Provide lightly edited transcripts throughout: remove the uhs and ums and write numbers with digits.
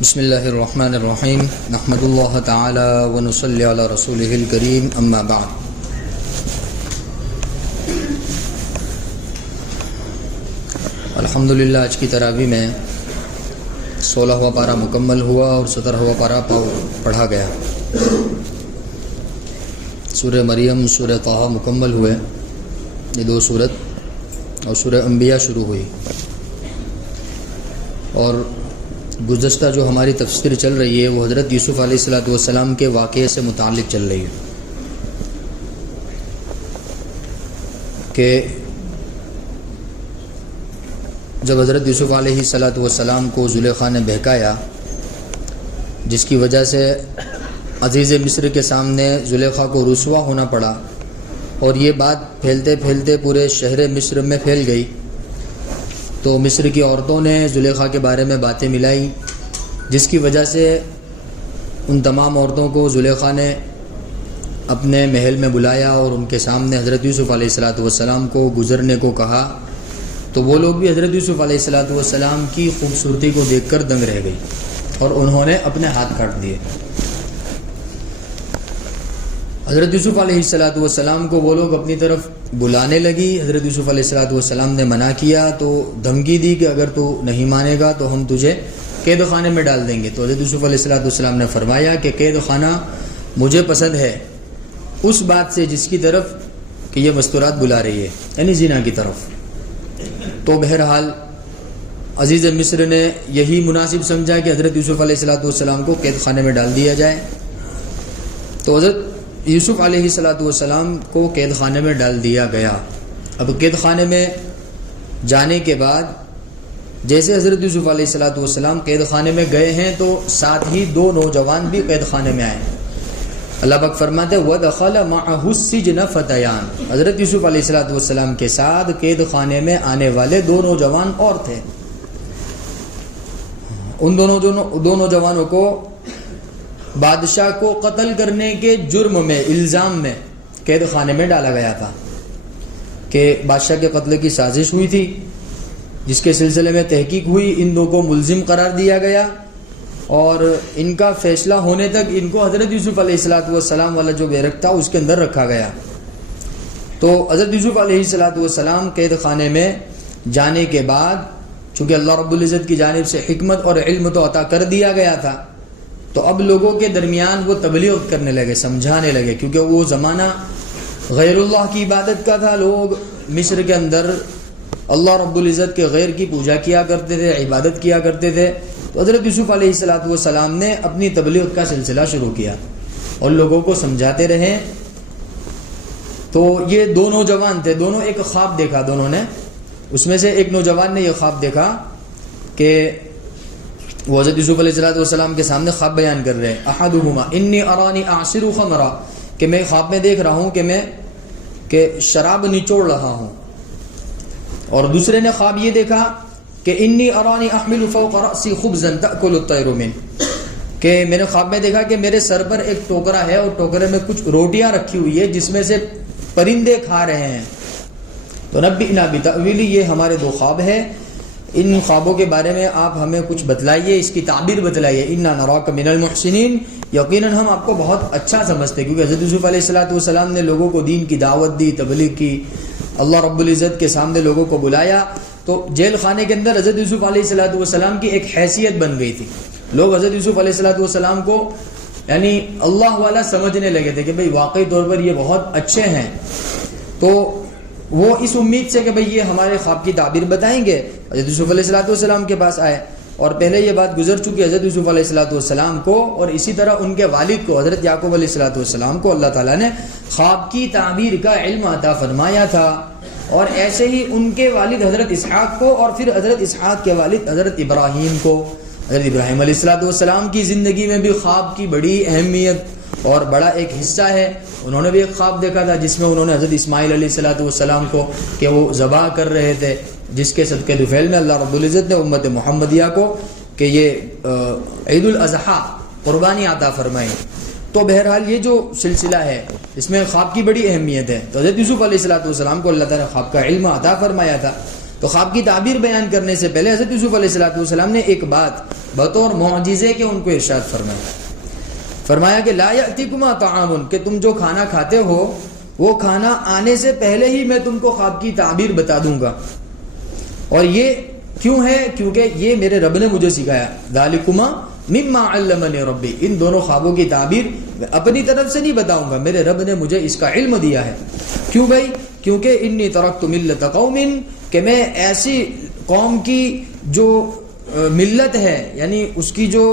بسم اللہ الرحمن الرحیم نحمد اللہ تعالی ونصلی علی رسولہ الکریم اما بعد۔ الحمدللہ آج کی تراویح میں 16واں پارہ مکمل ہوا اور 17واں پارہ پڑھا گیا۔ سورہ مریم، سورہ طٰہٰ مکمل ہوئے، یہ دو سورت، اور سورہ انبیاء شروع ہوئی۔ اور گزشتہ جو ہماری تفسیر چل رہی ہے وہ حضرت یوسف علیہ السلام کے واقعے سے متعلق چل رہی ہے کہ جب حضرت یوسف علیہ السلام کو زلیخا نے بہکایا، جس کی وجہ سے عزیز مصر کے سامنے زلیخا کو رسوا ہونا پڑا، اور یہ بات پھیلتے پھیلتے پورے شہر مصر میں پھیل گئی، تو مصر کی عورتوں نے زلیخا کے بارے میں باتیں ملائی، جس کی وجہ سے ان تمام عورتوں کو زلیخا نے اپنے محل میں بلایا اور ان کے سامنے حضرت یوسف علیہ السلام کو گزرنے کو کہا، تو وہ لوگ بھی حضرت یوسف علیہ السلام کی خوبصورتی کو دیکھ کر دنگ رہ گئی اور انہوں نے اپنے ہاتھ کاٹ دیے۔ حضرت یوسف علیہ السلام کو وہ لوگ اپنی طرف بلانے لگی۔ حضرت یوسف علیہ السلام نے منع کیا تو دھمکی دی کہ اگر تو نہیں مانے گا تو ہم تجھے قید خانے میں ڈال دیں گے۔ تو حضرت یوسف علیہ السلام نے فرمایا کہ قید خانہ مجھے پسند ہے اس بات سے جس کی طرف کہ یہ مستورات بلا رہی ہے، یعنی زنا کی طرف۔ تو بہرحال عزیز مصر نے یہی مناسب سمجھا کہ حضرت یوسف علیہ السلام کو قید خانے میں ڈال دیا جائے، تو حضرت یوسف علیہ السلام کو قید خانے میں ڈال دیا گیا۔ اب قید خانے میں جانے کے بعد جیسے حضرت یوسف علیہ السلام قید خانے میں گئے ہیں تو ساتھ ہی دو نوجوان بھی قید خانے میں آئے۔ اللہ پاک فرماتے ہیں وَدَخَلَ مَعَهُ السِّجْنَ فَتَيَانِ، حضرت یوسف علیہ السلام کے ساتھ قید خانے میں آنے والے دو نوجوان اور تھے۔ ان دو نوجوانوں کو بادشاہ کو قتل کرنے کے جرم میں، الزام میں قید خانے میں ڈالا گیا تھا کہ بادشاہ کے قتل کی سازش ہوئی تھی، جس کے سلسلے میں تحقیق ہوئی، ان دو کو ملزم قرار دیا گیا اور ان کا فیصلہ ہونے تک ان کو حضرت یوسف علیہ السلام والا جو بیرک تھا اس کے اندر رکھا گیا۔ تو حضرت یوسف علیہ السلام قید خانے میں جانے کے بعد چونکہ اللہ رب العزت کی جانب سے حکمت اور علم تو عطا کر دیا گیا تھا، تو اب لوگوں کے درمیان وہ تبلیغ کرنے لگے، سمجھانے لگے، کیونکہ وہ زمانہ غیر اللہ کی عبادت کا تھا۔ لوگ مصر کے اندر اللہ رب العزت کے غیر کی پوجا کیا کرتے تھے، عبادت کیا کرتے تھے۔ تو حضرت یوسف علیہ السلام نے اپنی تبلیغ کا سلسلہ شروع کیا اور لوگوں کو سمجھاتے رہے۔ تو یہ دو نوجوان تھے، دونوں ایک خواب دیکھا دونوں نے۔ اس میں سے ایک نوجوان نے یہ خواب دیکھا کہ وہ حضرت یوسف علیہ السلام کے سامنے خواب بیان کر رہے ہیں۔ احدہما انی ارانی اعصر خمرا، کہ میں خواب میں دیکھ رہا ہوں کہ شراب نچوڑ رہا ہوں۔ اور دوسرے نے خواب یہ دیکھا کہ انی ارانی احمل فوق رأسی خبزا تأکل الطیر منہ، کہ میں نے خواب میں دیکھا کہ میرے سر پر ایک ٹوکرا ہے اور ٹوکرے میں کچھ روٹیاں رکھی ہوئی ہے جس میں سے پرندے کھا رہے ہیں۔ تو نبئنا بتأویلہ، یہ ہمارے دو خواب ہیں، ان خوابوں کے بارے میں آپ ہمیں کچھ بتلائیے، اس کی تعبیر بتلائیے۔ انا نراک من المحسنین، یقیناً ہم آپ کو بہت اچھا سمجھتے ہیں، کیونکہ حضرت یوسف علیہ السلام نے لوگوں کو دین کی دعوت دی، تبلیغ کی، اللہ رب العزت کے سامنے لوگوں کو بلایا۔ تو جیل خانے کے اندر حضرت یوسف علیہ السلام کی ایک حیثیت بن گئی تھی۔ لوگ حضرت یوسف علیہ السلام کو یعنی اللہ والا سمجھنے لگے تھے کہ بھئی واقعی طور پر یہ بہت اچھے ہیں۔ تو وہ اس امید سے کہ بھئی یہ ہمارے خواب کی تعبیر بتائیں گے، حضرت یوسف علیہ السلام کے پاس آئے۔ اور پہلے یہ بات گزر چکی حضرت یوسف علیہ السلام کو اور اسی طرح ان کے والد کو حضرت یعقوب علیہ السلام کو اللہ تعالیٰ نے خواب کی تعبیر کا علم عطا فرمایا تھا، اور ایسے ہی ان کے والد حضرت اسحاق کو، اور پھر حضرت اسحاق کے والد حضرت ابراہیم کو۔ حضرت ابراہیم علیہ السلام کی زندگی میں بھی خواب کی بڑی اہمیت اور بڑا ایک حصہ ہے۔ انہوں نے بھی ایک خواب دیکھا تھا جس میں انہوں نے حضرت اسماعیل علیہ السلام کو کہ وہ ذبح کر رہے تھے، جس کے صدقے دفعل میں اللہ رب العزت نے امت محمدیہ کو کہ یہ عید الاضحیٰ قربانی عطا فرمائی۔ تو بہرحال یہ جو سلسلہ ہے اس میں خواب کی بڑی اہمیت ہے۔ تو حضرت یوسف علیہ السلام کو اللہ تعالیٰ نے خواب کا علم عطا فرمایا تھا۔ تو خواب کی تعبیر بیان کرنے سے پہلے حضرت یوسف علیہ السلام نے ایک بات بطور معجزے کے ان کو ارشاد فرمایا کہ لا یأتیکما طعام، کہ تم جو کھانا کھاتے ہو وہ کھانا آنے سے پہلے ہی میں تم کو خواب کی تعبیر بتا دوں گا. اور یہ کیوں ہے؟ کیونکہ یہ میرے رب نے مجھے سکھایا. ذالکما مما علمنی ربی، ان دونوں خوابوں کی تعبیر اپنی طرف سے نہیں بتاؤں گا، میرے رب نے مجھے اس کا علم دیا ہے. کیوں بھائی؟ کیونکہ انی ترکت ملت قوم، کہ میں ایسی قوم کی جو ملت ہے، یعنی اس کی جو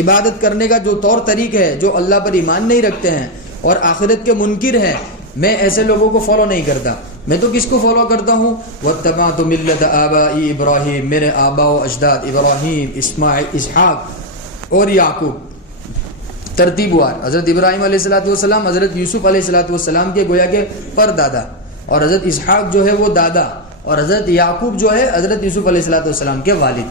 عبادت کرنے کا جو طور طریق ہے، جو اللہ پر ایمان نہیں رکھتے ہیں اور آخرت کے منکر ہیں، میں ایسے لوگوں کو فالو نہیں کرتا. میں تو کس کو فالو کرتا ہوں؟ واتبعت ملت آبائی ابراہیم، میرے آبا و اجداد ابراہیم، اسماعیل، اسحاق اور یعقوب ترتیب وار. حضرت ابراہیم علیہ السلام حضرت یوسف علیہ السلام کے گویا کے پر دادا، اور حضرت اسحاق جو ہے وہ دادا، اور حضرت یعقوب جو ہے حضرت یوسف علیہ السلام کے والد.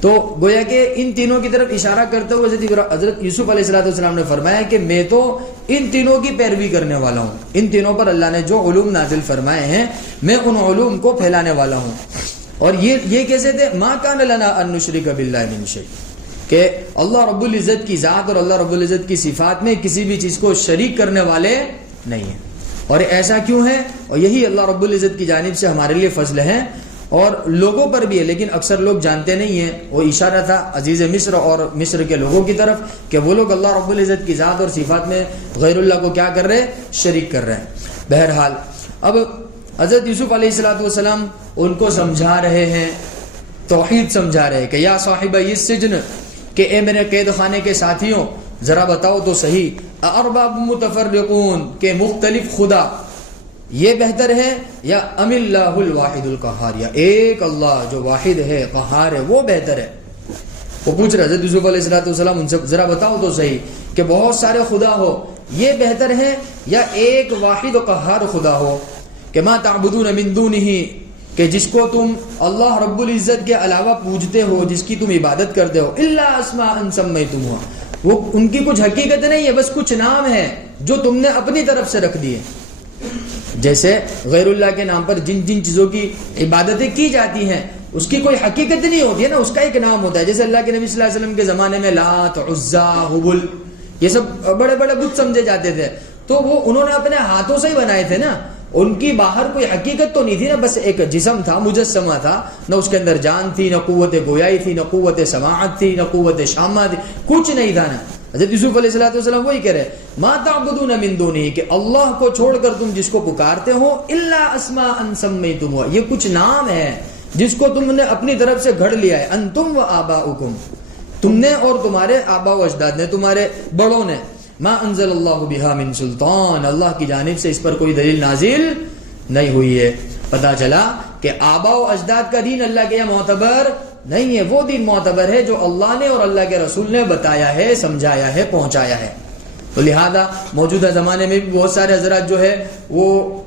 تو گویا کہ ان تینوں کی طرف اشارہ کرتے ہوئے حضرت یوسف علیہ السلام نے فرمایا کہ میں تو ان تینوں کی پیروی کرنے والا ہوں. ان تینوں پر اللہ نے جو علوم نازل فرمائے ہیں میں ان علوم کو پھیلانے والا ہوں. اور یہ کیسے تھے؟ ما کان لنا ان نشرک باللہ من شیء، کہ اللہ رب العزت کی ذات اور اللہ رب العزت کی صفات میں کسی بھی چیز کو شریک کرنے والے نہیں ہیں. اور ایسا کیوں ہے؟ اور یہی اللہ رب العزت کی جانب سے ہمارے لیے فضل ہے اور لوگوں پر بھی ہے، لیکن اکثر لوگ جانتے نہیں ہیں. وہ اشارہ تھا عزیز مصر اور مصر کے لوگوں کی طرف کہ وہ لوگ اللہ رب العزت کی ذات اور صفات میں غیر اللہ کو کیا کر رہے ہیں؟ شریک کر رہے ہیں. بہرحال اب حضرت یوسف علیہ السلام ان کو سمجھا رہے ہیں، توحید سمجھا رہے ہیں کہ یا صاحب السجن، کہ اے میرے قید خانے کے ساتھیوں ذرا بتاؤ تو صحیح، ارباب متفرقون، کہ مختلف خدا یہ بہتر ہے، یا ام اللہ الواحد القہار، یا ایک اللہ جو واحد ہے قہار ہے وہ بہتر ہے. وہ پوچھ رہے حضرت یوسف علیہ السلام ان سے ذرا بتاؤ تو صحیح کہ بہت سارے خدا ہو یہ بہتر ہے یا ایک واحد و قہار خدا ہو. کہ ما تعبدون من دونہ، کہ جس کو تم اللہ رب العزت کے علاوہ پوجتے ہو، جس کی تم عبادت کرتے ہو، الا اسماء سمیتموها، وہ ان کی کچھ حقیقت نہیں ہے، بس کچھ نام ہے جو تم نے اپنی طرف سے رکھ دیے. جیسے غیر اللہ کے نام پر جن جن چیزوں کی عبادتیں کی جاتی ہیں اس کی کوئی حقیقت نہیں ہوتی ہے نا، اس کا ایک نام ہوتا ہے. جیسے اللہ کے نبی صلی اللہ علیہ وسلم کے زمانے میں لات، عزا، حبل یہ سب بڑے بڑے بت سمجھے جاتے تھے، تو وہ انہوں نے اپنے ہاتھوں سے ہی بنائے تھے نا، ان کی باہر کوئی حقیقت تو نہیں تھی نا، بس ایک جسم تھا، مجسمہ تھا، نہ اس کے اندر جان تھی، نہ قوت گویائی تھی، نہ قوت سماعت تھی، نہ قوت شامہ تھی، کچھ نہیں تھا نا. حضرت یوسف علیہ السلام وہی کہہ رہے ما تعبدون من دونہ، کہ اللہ کو چھوڑ کر تم جس کو پکارتے ہو، الا اسماء سمیتموها، یہ کچھ نام ہے جس کو تم نے اپنی طرف سے گھڑ لیا ہے، انتم و آباؤکم، تم نے اور تمہارے آبا و اجداد نے، تمہارے بڑوں نے. ما انزل اللہ بہا من سلطان، اللہ کی جانب سے اس پر کوئی دلیل نازل نہیں ہوئی ہے. پتہ چلا کہ آبا و اجداد کا دین اللہ کے یہاں معتبر نہیں ہے، وہ دین معتبر ہے جو اللہ نے اور اللہ کے رسول نے بتایا ہے، سمجھایا ہے، پہنچایا ہے. تو لہذا موجودہ زمانے میں بھی بہت سارے حضرات جو ہے وہ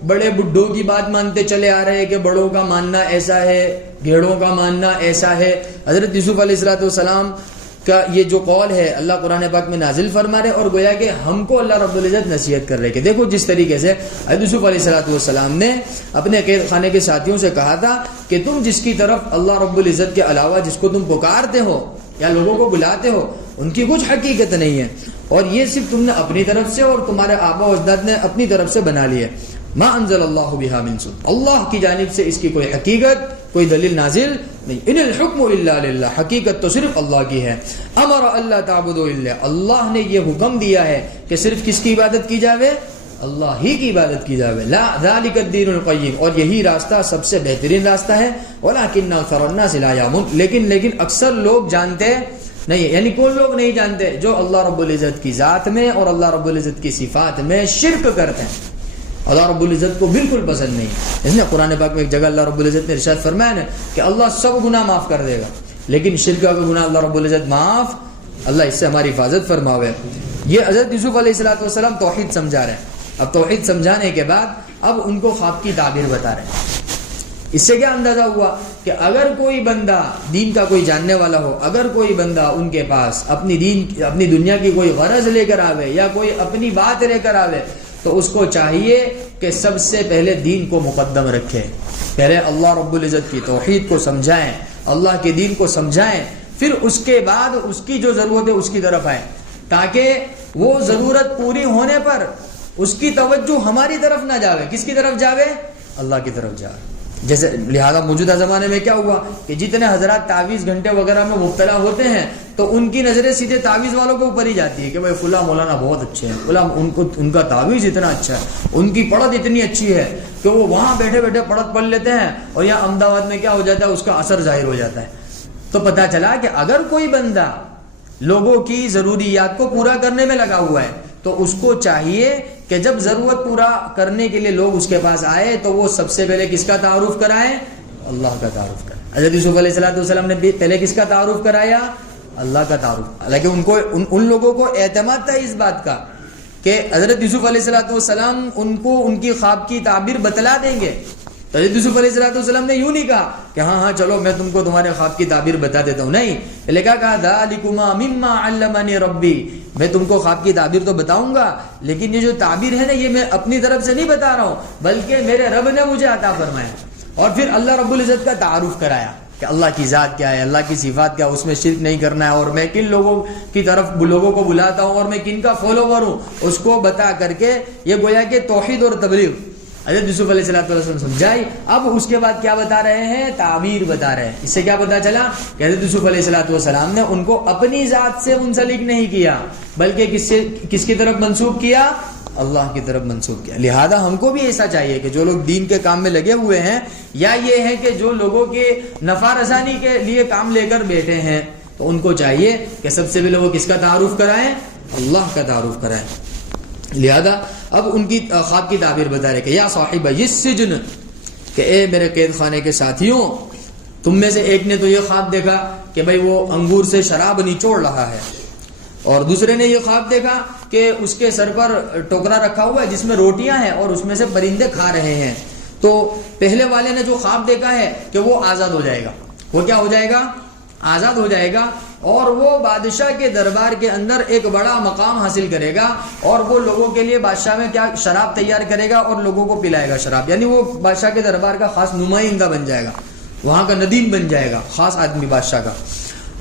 بڑے بڈھوں کی بات مانتے چلے آ رہے ہیں کہ بڑوں کا ماننا ایسا ہے، گھیڑوں کا ماننا ایسا ہے. حضرت یوسف علیہ السلام کا یہ جو قول ہے اللہ قرآن پاک میں نازل فرما رہے، اور گویا کہ ہم کو اللہ رب العزت نصیحت کر رہے کہ دیکھو جس طریقے سے حضرت یوسف علیہ السلام نے اپنے قید خانے کے ساتھیوں سے کہا تھا کہ تم جس کی طرف اللہ رب العزت کے علاوہ جس کو تم پکارتے ہو یا لوگوں کو بلاتے ہو ان کی کچھ حقیقت نہیں ہے، اور یہ صرف تم نے اپنی طرف سے اور تمہارے آبا و اجداد نے اپنی طرف سے بنا لیے. ما انزل اللہ بہا من سلطان، اللہ کی جانب سے اس کی کوئی حقیقت، کوئی دلیل نازل نہیں. ان الحکم الا للہ، حقیقت تو صرف اللہ کی ہے. امر اللہ تعبدوا الا، اللہ نے یہ حکم دیا ہے کہ صرف کس کی عبادت کی جاوے؟ اللہ ہی کی عبادت کی جاوے. لا ذالک الدین القیم، اور یہی راستہ سب سے بہترین راستہ ہے. ولکن اکثر الناس لا یعلمون، لیکن اکثر لوگ جانتے نہیں. یعنی کون لوگ نہیں جانتے؟ جو اللہ رب العزت کی ذات میں اور اللہ رب العزت کی صفات میں شرک کرتے ہیں. اللہ رب العزت کو بالکل پسند نہیں. اس نے قرآن پاک میں ایک جگہ اللہ رب العزت نے ارشاد فرمایا نا کہ اللہ سب گناہ معاف کر دے گا، لیکن شرک کا گناہ اللہ رب العزت معاف، اللہ اس سے ہماری حفاظت فرماوے. یہ حضرت یوسف علیہ السلام توحید سمجھا رہے ہیں. اب توحید سمجھانے کے بعد اب ان کو خواب کی تعبیر بتا رہے ہیں. اس سے کیا اندازہ ہوا کہ اگر کوئی بندہ دین کا کوئی جاننے والا ہو، اگر کوئی بندہ ان کے پاس اپنی دنیا کی کوئی غرض لے کر آوے یا کوئی اپنی بات لے کر آوے، تو اس کو چاہیے کہ سب سے پہلے دین کو مقدم رکھے، پہلے اللہ رب العزت کی توحید کو سمجھائیں، اللہ کے دین کو سمجھائیں، پھر اس کے بعد اس کی جو ضرورت ہے اس کی طرف آئیں، تاکہ وہ ضرورت پوری ہونے پر اس کی توجہ ہماری طرف نہ جاوے، کس کی طرف جاوے؟ اللہ کی طرف جاوے۔ جیسے لہذا موجودہ زمانے میں کیا ہوا کہ جتنے حضرات تعویذ گھنٹے وغیرہ میں مبتلا ہوتے ہیں تو ان کی نظریں سیدھے تعویذ والوں کے اوپر ہی جاتی ہے کہ بھائی فلاں مولانا بہت اچھے ہیں، فلاں ان کا تعویذ اتنا اچھا ہے، ان کی پڑھت اتنی اچھی ہے کہ وہ وہاں بیٹھے بیٹھے پڑھت پڑھ لیتے ہیں، اور یہاں احمدآباد میں کیا ہو جاتا ہے، اس کا اثر ظاہر ہو جاتا ہے۔ تو پتہ چلا کہ اگر کوئی بندہ لوگوں کی ضروریات کو پورا کرنے میں لگا ہوا ہے تو اس کو چاہیے کہ جب ضرورت پورا کرنے کے لیے لوگ اس کے پاس آئے تو وہ سب سے پہلے کس کا تعارف کرائیں؟ اللہ کا تعارف کرائیں۔ حضرت یوسف علیہ السلام نے پہلے کس کا تعارف کرایا؟ اللہ کا تعارف۔ حالانکہ ان لوگوں کو اعتماد تھا اس بات کا کہ حضرت یوسف علیہ السلام ان کو ان کی خواب کی تعبیر بتلا دیں گے، تو حضرت یوسف علیہ السلام نے یوں نہیں کہا کہ ہاں چلو میں تم کو تمہارے خواب کی تعبیر بتا دیتا ہوں، نہیں، لیکن کہا ذالکما مما علمنی ربی، میں تم کو خواب کی تعبیر تو بتاؤں گا لیکن یہ جو تعبیر ہے نا یہ میں اپنی طرف سے نہیں بتا رہا ہوں بلکہ میرے رب نے مجھے عطا فرمایا۔ اور پھر اللہ رب العزت کا تعارف کرایا کہ اللہ کی ذات کیا ہے، اللہ کی صفات کیا، اس میں شرک نہیں کرنا ہے، اور میں کن لوگوں کی طرف لوگوں کو بلاتا ہوں اور میں کن کا فالوور ہوں، اس کو بتا کر کے یہ گویا کہ توحید اور تبلیغ حضرت یوسف علیہ السلام سمجھائی۔ اب اس کے بعد کیا بتا رہے ہیں؟ تعبیر بتا رہے ہیں۔ اس سے کیا پتا چلا کہ حضرت یوسف علیہ السلام نے ان کو اپنی ذات سے منسلک نہیں کیا بلکہ کس کی طرف منسوب کیا؟ اللہ کی طرف منسوب کیا۔ لہذا ہم کو بھی ایسا چاہیے کہ جو لوگ دین کے کام میں لگے ہوئے ہیں یا یہ ہے کہ جو لوگوں کے نفع رسانی کے لیے کام لے کر بیٹھے ہیں تو ان کو چاہیے کہ سب سے پہلے وہ کس کا تعارف کرائیں؟ اللہ کا تعارف کرائیں۔ لہذا اب ان کی خواب کی تعبیر بتا رہے کہ یا صاحب السجن، کہ اے میرے قید خانے کے ساتھیوں، تم میں سے ایک نے تو یہ خواب دیکھا کہ بھئی وہ انگور سے شراب نچوڑ رہا ہے، اور دوسرے نے یہ خواب دیکھا کہ اس کے سر پر ٹوکرا رکھا ہوا ہے جس میں روٹیاں ہیں اور اس میں سے پرندے کھا رہے ہیں۔ تو پہلے والے نے جو خواب دیکھا ہے کہ وہ آزاد ہو جائے گا، وہ کیا ہو جائے گا؟ آزاد ہو جائے گا، اور وہ بادشاہ کے دربار کے اندر ایک بڑا مقام حاصل کرے گا، اور وہ لوگوں کے لیے بادشاہ میں کیا شراب تیار کرے گا اور لوگوں کو پلائے گا شراب، یعنی وہ بادشاہ کے دربار کا خاص نمائندہ بن جائے گا، وہاں کا ندیم بن جائے گا، خاص آدمی بادشاہ کا۔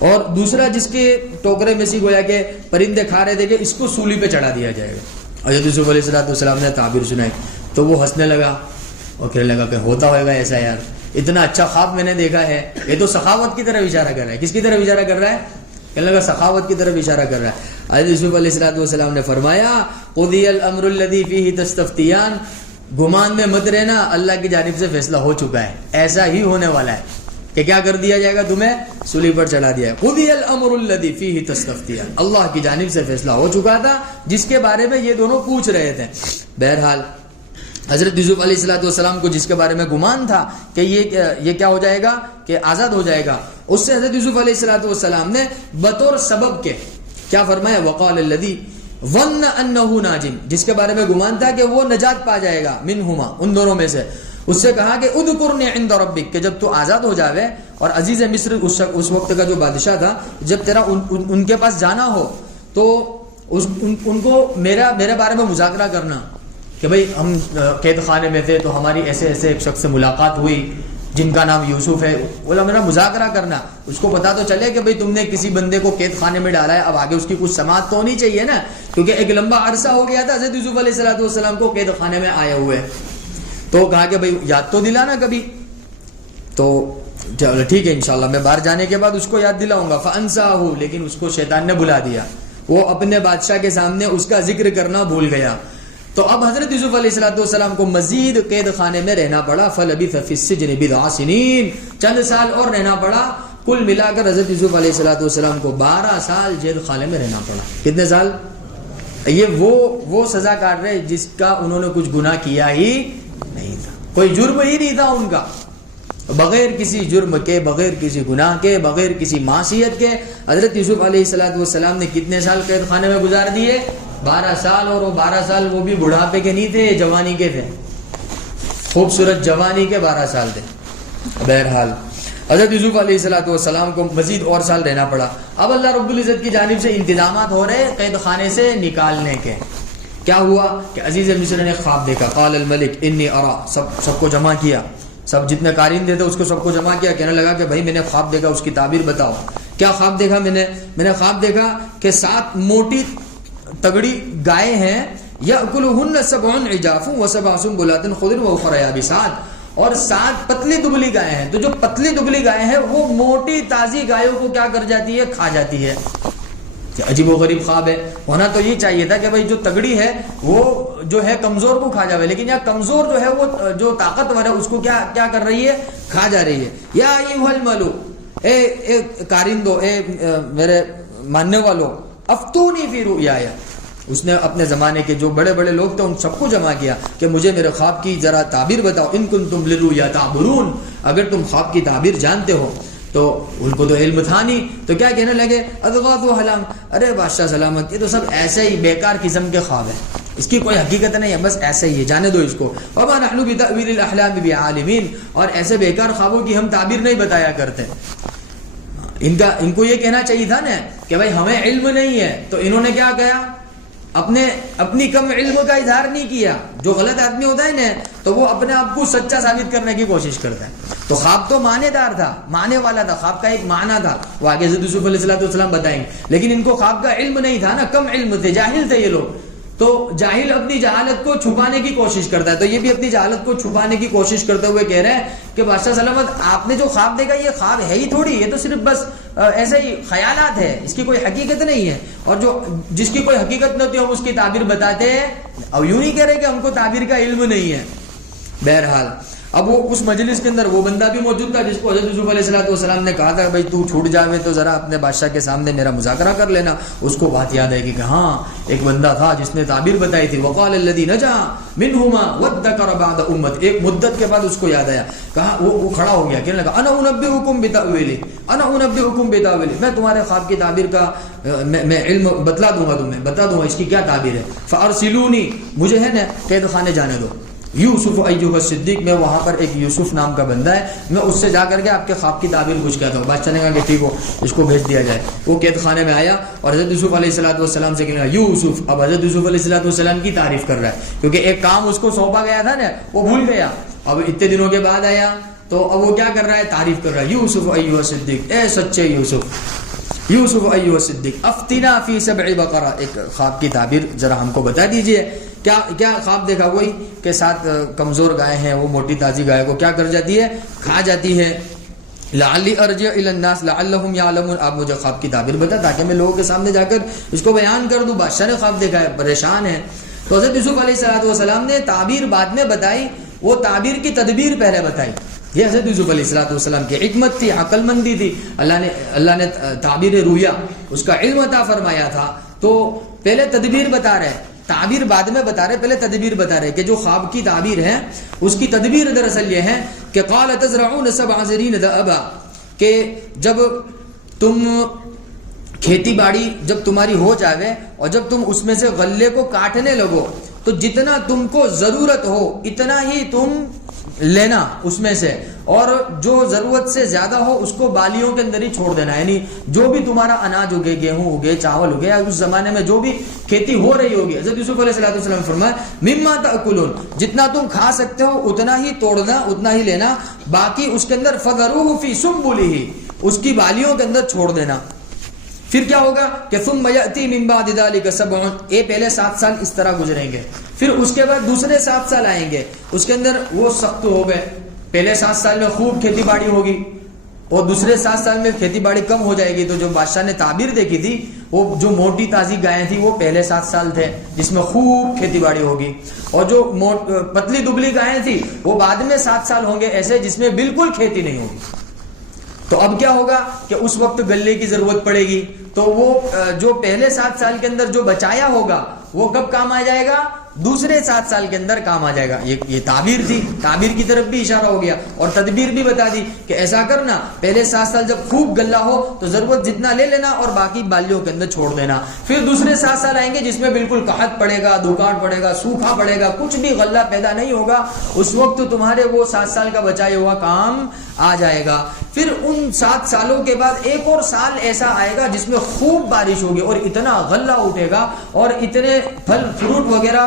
اور دوسرا جس کے ٹوکرے میں سے گویا کہ پرندے کھا رہے تھے کہ اس کو سولی پہ چڑھا دیا جائے گا۔ حضرت یوسف علیہ السلام نے تعبیر سنائی تو وہ ہنسنے لگا اور کہنے لگا کہ ہوتا ہوئے گا ایسا، یار اتنا اچھا خواب میں نے دیکھا ہے، یہ تو سخاوت کی طرف اشارہ کر رہا ہے۔ کس کی طرف اشارہ کر رہا ہے؟ کہنے لگا سخاوت کی طرف اشارہ کر رہا ہے۔ حضرت یوسف علیہ السلام نے فرمایا قضی الامر الذی فیہ تستفتیان، گمان میں مت رہنا، اللہ کی جانب سے فیصلہ ہو چکا ہے، ایسا ہی ہونے والا ہے کہ کیا کر دیا جائے گا، تمہیں سولی پر چڑھا دیا ہے۔ قضی الامر الذی فیہ تستفتیان، اللہ کی جانب سے فیصلہ ہو چکا تھا جس کے بارے میں یہ دونوں پوچھ رہے تھے۔ بہرحال حضرت یوسف علیہ السلام کو جس کے بارے میں گمان تھا کہ یہ کیا ہو جائے گا، کہ آزاد ہو جائے گا، اس سے حضرت یوسف علیہ السلام نے بطور سبب کے کیا فرمایا؟ وقال الذی ظن انه ناج، جس کے بارے میں گمان تھا کہ وہ نجات پا جائے گا، منہما، ان دونوں میں سے، اس سے کہا کہ اذکرنی عند ربک، کہ جب تو آزاد ہو جاوے، اور عزیز مصر اس وقت کا جو بادشاہ تھا، جب تیرا ان کے پاس جانا ہو تو ان کو میرے بارے میں مذاکرہ کرنا کہ بھئی ہم قید خانے میں تھے تو ہماری ایسے ایک شخص سے ملاقات ہوئی جن کا نام یوسف ہے، بولا میرا مذاکرہ کرنا، اس کو پتا تو چلے کہ بھئی تم نے کسی بندے کو قید خانے میں ڈالا ہے، اب آگے اس کی کچھ سماعت تو ہونی چاہیے نا، کیونکہ ایک لمبا عرصہ ہو گیا تھا حضرت یوسف علیہ السلام کو قید خانے میں آئے ہوئے۔ تو کہا کہ بھئی یاد تو دلانا کبھی، تو چلو ٹھیک ہے انشاءاللہ میں باہر جانے کے بعد اس کو یاد دلاؤں گا۔ فانساہ، لیکن اس کو شیطان نے بلا دیا، وہ اپنے بادشاہ کے سامنے اس کا ذکر کرنا بھول گیا۔ تو اب حضرت یوسف علیہ السلام کو مزید قید خانے میں رہنا پڑا، فلبث فی السجن بضع سنین، چند سال اور رہنا پڑا، کل ملا کر حضرت یوسف علیہ السلام کو 12 سال جیل خانے میں رہنا پڑا۔ کتنے سال؟ یہ وہ سزا کاٹ رہے جس کا انہوں نے کچھ گناہ کیا ہی نہیں تھا، کوئی جرم ہی نہیں تھا ان کا، بغیر کسی جرم کے، بغیر کسی گناہ کے، بغیر کسی معصیت کے حضرت یوسف علیہ السلام نے کتنے سال قید خانے میں گزار دیے؟ 12 سال، اور وہ 12 سال وہ بھی بڑھاپے کے نہیں تھے، جوانی کے تھے، خوبصورت جوانی کے 12 سال تھے۔ بہرحال حضرت یوسف علیہ السلام کو مزید اور سال رہنا پڑا۔ اب اللہ رب العزت کی جانب سے انتظامات ہو رہے قید خانے سے نکالنے کے، کیا ہوا کہ عزیز مصر نے خواب دیکھا. قال الملک انی ارا، سب کو جمع کیا، سب جتنے قارئین تھے اس کو سب کو جمع کیا. کہنے لگا کہ بھائی میں نے خواب دیکھا، اس کی تعبیر بتاؤ. کیا خواب دیکھا میں نے خواب دیکھا کہ 7 موٹی تگڑی گائے ہیں، یاکلہن 7 عجاف و7 سنبلات خضر واخر یابسات، اور 7 پتلی دبلی گائے ہیں. تو جو پتلی دبلی گائے ہیں وہ موٹی تازی گایوں کو کیا کر جاتی ہے؟ کھا جاتی ہے. عجیب و غریب خواب ہے. ہونا تو یہ چاہیے تھا کہ بھائی جو تگڑی ہے وہ جو ہے کمزور کو کھا جاوے، لیکن یہاں کمزور جو ہے وہ جو طاقتور ہے اس کو کیا کر رہی ہے؟ کھا جا رہی ہے. یا ایھا الملو، اے کارندو، اے میرے ماننے والوں، افتونی فی رؤیایا. اس نے اپنے زمانے کے جو بڑے بڑے لوگ تھے ان سب کو جمع کیا کہ مجھے میرے خواب کی ذرا تعبیر بتاؤ. ان کنتم للرؤیا تعبرون، اگر تم خواب کی تعبیر جانتے ہو. تو ان کو تو علم تھا نہیں، تو کیا کہنے لگے؟ اضغاث احلام، ارے بادشاہ سلامت، یہ تو سب ایسے ہی بیکار قسم کے خواب ہیں، اس کی کوئی حقیقت نہیں ہے، بس ایسے ہی ہے، جانے دو اس کو. وما نحن بتأویل الاحلام بعالمین، اور ایسے بیکار خوابوں کی ہم تعبیر نہیں بتایا کرتے. ان کو یہ کہنا چاہیے تھا نا کہ بھائی ہمیں علم نہیں ہے، تو انہوں نے کیا کہا؟ اپنی کم علم کا اظہار نہیں کیا. جو غلط آدمی ہوتا ہے نا تو وہ اپنے آپ کو سچا ثابت کرنے کی کوشش کرتا ہے. تو خواب تو معنی دار تھا، معنی والا تھا، خواب کا ایک معنی تھا، وہ آگے حضرت یوسف علیہ السلام بتائیں گے. لیکن ان کو خواب کا علم نہیں تھا نا، کم علم تھے، جاہل تھے یہ لوگ. تو جاہل اپنی جہالت کو چھپانے کی کوشش کرتا ہے، تو یہ بھی اپنی جہالت کو چھپانے کی کوشش کرتے ہوئے کہہ رہے ہیں کہ بادشاہ سلامت، آپ نے جو خواب دیکھا یہ خواب ہے ہی تھوڑی، یہ تو صرف بس ایسے ہی خیالات ہے، اس کی کوئی حقیقت نہیں ہے. اور جس کی کوئی حقیقت نہیں ہوتی ہم اس کی تعبیر بتاتے ہیں، اب یوں نہیں کہہ رہے کہ ہم کو تعبیر کا علم نہیں ہے. بہرحال اب وہ اس مجلس کے اندر وہ بندہ بھی موجود تھا جس کو حضرت یوسف علیہ السلام نے کہا تھا بھائی تو چھوٹ جاوے تو ذرا اپنے بادشاہ کے سامنے میرا مذاکرہ کر لینا. اس کو بات یاد ہے کہ ہاں ایک بندہ تھا جس نے تعبیر بتائی تھی. وقال الذی نجا منہما وادکر بعد امت، ایک مدت کے بعد اس کو یاد آیا، کہا وہ کھڑا ہو گیا، کہنے لگا انا انبئکم بتاویلہ، انا انبئکم بتاویلہ، میں تمہارے خواب کی تعبیر کا میں علم بتلا دوں گا، تمہیں بتا دوں گا اس کی کیا تعبیر ہے. فارسلونی، مجھے ہے نا قید خانے جانے دو. یوسف ایھا الصدیق، میں وہاں پر ایک یوسف نام کا بندہ ہے، میں اس سے جا کر کے آپ کے خواب کی تعبیر کچھ کہتا ہوں. بادشاہ نے کہا کہ ٹھیک ہو، اس کو بھیج دیا جائے. وہ قید خانے میں آیا اور حضرت یوسف علیہ السلام سے کہنے لگا یوسف. اب حضرت یوسف علیہ السلام کی تعریف کر رہا ہے کیونکہ ایک کام اس کو سونپا گیا تھا نا وہ بھول گیا. اب اتنے دنوں کے بعد آیا تو اب وہ کیا کر رہا ہے؟ تعریف کر رہا ہے. یوسف ایھا الصدیق، اے سچے یوسف، یوسف ایھا الصدیق، افتنا فی 7 بقرہ. ایک خواب کی تعبیر ذرا ہم کو بتا دیجئے. کیا خواب دیکھا؟ وہی کہ 7 کمزور گائے ہیں، وہ موٹی تازی گائے کو کیا کر جاتی ہے؟ کھا جاتی ہے. لعلی ارجع الی الناس لعلهم یعلمون، آپ مجھے خواب کی تعبیر بتا تاکہ میں لوگوں کے سامنے جا کر اس کو بیان کر دوں. بادشاہ نے خواب دیکھا ہے، پریشان ہے. تو حضرت یوسف علیہ السلام نے تعبیر بعد میں بتائی، وہ تعبیر کی تدبیر پہلے بتائی. یہ حضرت یوسف علیہ السلام کی حکمت تھی، عقل مندی تھی. اللہ نے تعبیر رؤیا اس کا علم عطا فرمایا تھا. تو پہلے تدبیر بتا رہے، تعبیر بعد میں بتا رہے، پہلے تدبیر بتا رہے کہ جو خواب کی تعبیر ہے اس کی تدبیر دراصل یہ ہے کہ قال تزرعون 7 سنین دأبا، کہ جب تم کھیتی باڑی جب تمہاری ہو جاوے اور جب تم اس میں سے غلے کو کاٹنے لگو تو جتنا تم کو ضرورت ہو اتنا ہی تم لینا اس میں سے، اور جو ضرورت سے زیادہ ہو اس کو بالیوں کے اندر ہی چھوڑ دینا. یعنی جو بھی تمہارا اناج اگے، گیہوں اگے، چاول اگے، اس زمانے میں جو بھی کھیتی ہو رہی ہوگی، حضرت یوسف علیہ السلام نے فرمایا مما تاکلون، جتنا تم کھا سکتے ہو اتنا ہی توڑنا، اتنا ہی لینا، باقی اس کے اندر فذروه فی سنبلہ، اس کی بالیوں کے اندر چھوڑ دینا. پھر کیا ہوگا کہ ثم یأتی من بعد ذلک 7، یہ پہلے 7 سال اس طرح گزریں گے، پھر اس کے بعد دوسرے 7 سال آئیں گے، اس کے اندر وہ سخت ہو گئے. پہلے 7 سال میں خوب کھیتی باڑی ہوگی اور دوسرے 7 سال میں کھیتی باڑی کم ہو جائے گی. تو جو بادشاہ نے تعبیر دیکھی تھی وہ جو موٹی تازی گائیں تھی وہ پہلے 7 سال تھے جس میں خوب کھیتی باڑی ہوگی، اور جو پتلی دبلی گائیں تھی وہ بعد میں 7 سال ہوں گے ایسے جس میں بالکل کھیتی نہیں ہوگی. تو اب کیا ہوگا کہ اس وقت گلے کی ضرورت پڑے گی، تو وہ جو پہلے 7 سال کے اندر جو بچایا ہوگا وہ کب کام آ جائے گا؟ دوسرے 7 سال کے اندر کام آ جائے گا. یہ تعبیر تھی، تعبیر کی طرف بھی اشارہ ہو گیا اور تدبیر بھی بتا دی کہ ایسا کرنا، پہلے 7 سال جب خوب غلہ ہو تو ضرورت جتنا لے لینا اور باقی بالیوں کے اندر چھوڑ دینا. پھر دوسرے 7 سال آئیں گے جس میں بالکل قحط پڑے گا، دکان پڑے گا، سوکھا پڑے گا، کچھ بھی غلہ پیدا نہیں ہوگا. اس وقت تمہارے وہ 7 سال کا بچایا ہوا کام آ جائے گا. پھر ان 7 سالوں کے بعد ایک اور سال ایسا آئے گا جس میں خوب بارش ہوگی اور اتنا غلہ اٹھے گا اور اتنے پھل فروٹ وغیرہ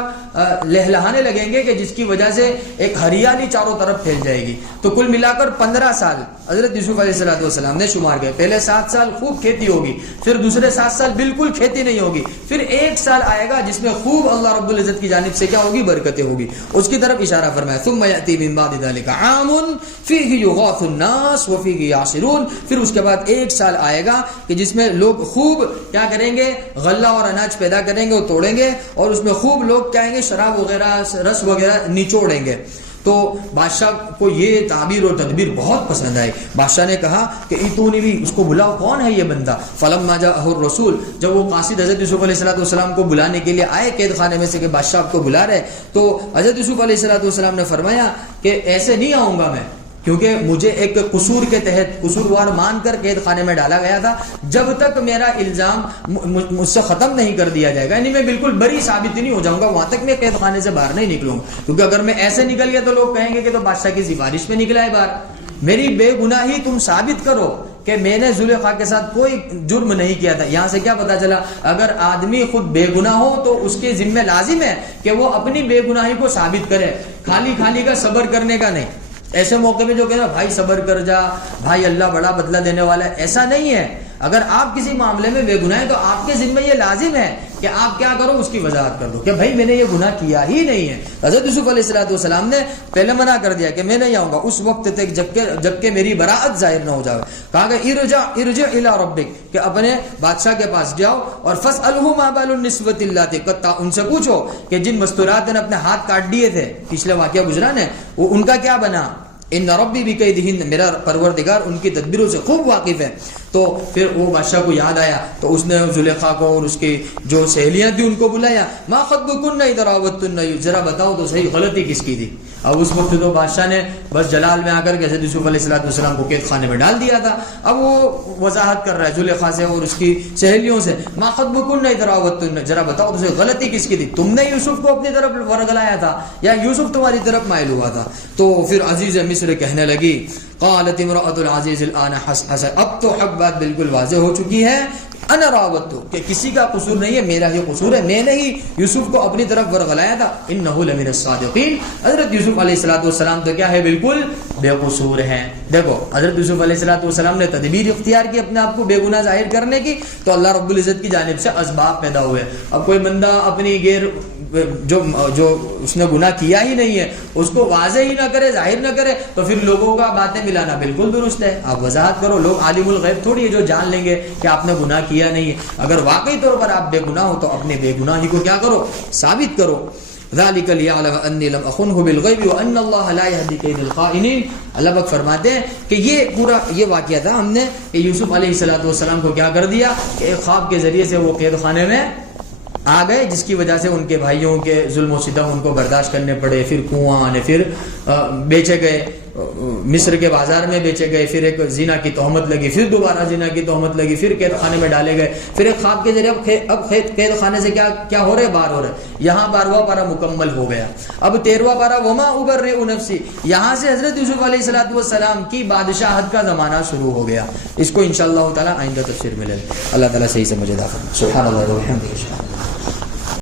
لہلہانے لگیں گے کہ جس کی وجہ سے ایک ہریالی چاروں طرف پھیل جائے گی. تو کل ملا کر 15 سال حضرت یوسف علیہ السلام نے شمار کیا. پہلے 7 سال خوب کھیتی ہوگی, پھر دوسرے 7 سال بالکل کھیتی نہیں ہوگی, پھر 1 سال آئے گا جس میں خوب اللہ رب العزت کی جانب سے کیا ہوگی, برکتیں ہوگی. اس کی طرف اشارہ فرمایا ثم یأتی من بعد ذلك عام فیہ یغاث الناس وفیہ یعصرون. پھر اس کے بعد 1 سال آئے گا کہ جس میں لوگ خوب کیا کریں گے, غلہ اور اناج پیدا کریں گے اور توڑیں گے, اور اس میں خوب لوگ کہیں گے شراب وغیرہ رس وغیرہ نچوڑیں گے. تو بادشاہ کو یہ تعبیر اور تدبیر بہت پسند آئی. بادشاہ نے کہا کہ ایتونی بھی, اس کو بلاؤ, کون ہے یہ بندہ. فلما جاءہ الرسول, جب وہ قاصد حضرت یوسف علیہ السلام کو بلانے کے لیے آئے قید خانے میں سے کہ بادشاہ آپ کو بلا رہے, تو حضرت یوسف علیہ السلام نے فرمایا کہ ایسے نہیں آؤں گا میں, کیونکہ مجھے ایک قصور کے تحت قصوروار مان کر قید خانے میں ڈالا گیا تھا. جب تک میرا الزام مجھ سے ختم نہیں کر دیا جائے گا, یعنی میں بالکل بری ثابت نہیں ہو جاؤں گا, وہاں تک میں قید خانے سے باہر نہیں نکلوں گا. کیونکہ اگر میں ایسے نکل گیا تو لوگ کہیں گے کہ تو بادشاہ کی سفارش میں نکلا ہے باہر. میری بے گناہی تم ثابت کرو کہ میں نے زلیخا کے ساتھ کوئی جرم نہیں کیا تھا. یہاں سے کیا پتا چلا, اگر آدمی خود بے گناہ ہو تو اس کے ذمہ لازم ہے کہ وہ اپنی بے گناہی کو ثابت کرے, خالی کا صبر کرنے کا نہیں. ایسے موقع میں جو کہنا بھائی صبر کر جا, بھائی اللہ بڑا بدلہ دینے والا ہے, ایسا نہیں ہے. اگر آپ کسی معاملے میں بے گناہ ہیں تو آپ کے ذمہ یہ لازم ہے کہ آپ کیا کرو, اس کی وضاحت کر دو کہ بھائی میں نے یہ گناہ کیا ہی نہیں ہے. حضرت یوسف علیہ السلام نے پہلے منع کر دیا کہ میں نہیں آؤں گا اس وقت تک جب کہ میری براءت ظاہر نہ ہو جائے. کہا کہ ارجع الی ربک, کہ اپنے بادشاہ کے پاس جاؤ اور فاسألہ ما بال النسوۃ اللتی قطع, ان سے پوچھو کہ جن مستورات نے اپنے ہاتھ کاٹ دیے تھے, پچھلے واقعہ گزرا نے, وہ ان کا کیا بنا. ان ربی بکیدہن, میرا پروردگار ان کی تدبیروں سے خوب واقف ہے. تو پھر وہ بادشاہ کو یاد آیا تو اس نے زلیخا کو اور اس کی جو سہیلیاں تھیں ان کو بلایا. ما خطبکن اذ راوتن, ذرا بتاؤ تو صحیح غلطی کس کی تھی. اب اس وقت تو بادشاہ نے بس جلال میں آ کر کے حضرت یوسف علیہ السلام کو قید خانے میں ڈال دیا تھا. اب وہ وضاحت کر رہا ہے زلیخا سے اور اس کی سہیلیوں سے, ما خطبکن اذ راوتن, ذرا بتاؤ تو صحیح غلطی کس کی تھی. تم نے یوسف کو اپنی طرف ورگلایا تھا یا یوسف تمہاری طرف مائل ہوا تھا. تو پھر عزیز مصر کہنے لگی, قالت امرأۃ العزیز الآن حسن, اب تو حق بات بالکل واضح ہو چکی ہے, انا راوتو, کہ کسی کا قصور نہیں ہے, میرا ہی قصور ہے, میں نے ہی یوسف کو اپنی طرف ورغلایا تھا. انہ لمن الصادقین, حضرت یوسف علیہ السلام تو کیا ہے, بالکل بے قصور ہیں. دیکھو حضرت یوسف علیہ السلام نے تدبیر اختیار کی اپنے آپ کو بے گناہ ظاہر کرنے کی, تو اللہ رب العزت کی جانب سے اسباب پیدا ہوئے. اب کوئی بندہ اپنی غیر جو اس نے گناہ کیا ہی نہیں ہے اس کو واضح ہی نہ کرے, ظاہر نہ کرے, تو پھر لوگوں کا باتیں ملانا بالکل درست ہے. آپ وضاحت کرو, لوگ عالم الغیب تھوڑی ہے جو جان لیں گے کہ آپ نے گناہ کیا نہیں ہے. اگر واقعی طور پر آپ بے گناہ ہو تو اپنے بے گناہی کو کیا کرو, ثابت کرو. ذالک لیعلم انی لم اخنہ بالغیب وان اللہ لا یہدی کید الخائنین. اللہ پاک فرماتے ہیں کہ یہ پورا یہ واقعہ تھا ہم نے کہ یوسف علیہ السلام کو کیا کر دیا کہ ایک خواب کے ذریعے سے وہ قید خانے میں آ گئے, جس کی وجہ سے ان کے بھائیوں کے ظلم و ستم ان کو برداشت کرنے پڑے. پھر کنواں آنے, پھر بیچے گئے, مصر کے بازار میں بیچے گئے, پھر ایک زنا کی تہمت لگی, پھر دوبارہ زنا کی تہمت لگی, پھر قید خانے میں ڈالے گئے. پھر ایک خواب کے ذریعے اب قید خانے سے کیا ہو رہے, باہر ہو رہے. یہاں 12واں پارہ مکمل ہو گیا. اب 13واں پارہ وما ابرئ نفسی, یہاں سے حضرت یوسف علیہ السلام کی بادشاہت کا زمانہ شروع ہو گیا. اس کو انشاءاللہ تعالی آئندہ تفسیر میں لیں. اللہ تعالی صحیح سمجھے. سبحان اللہ و بحمدہ.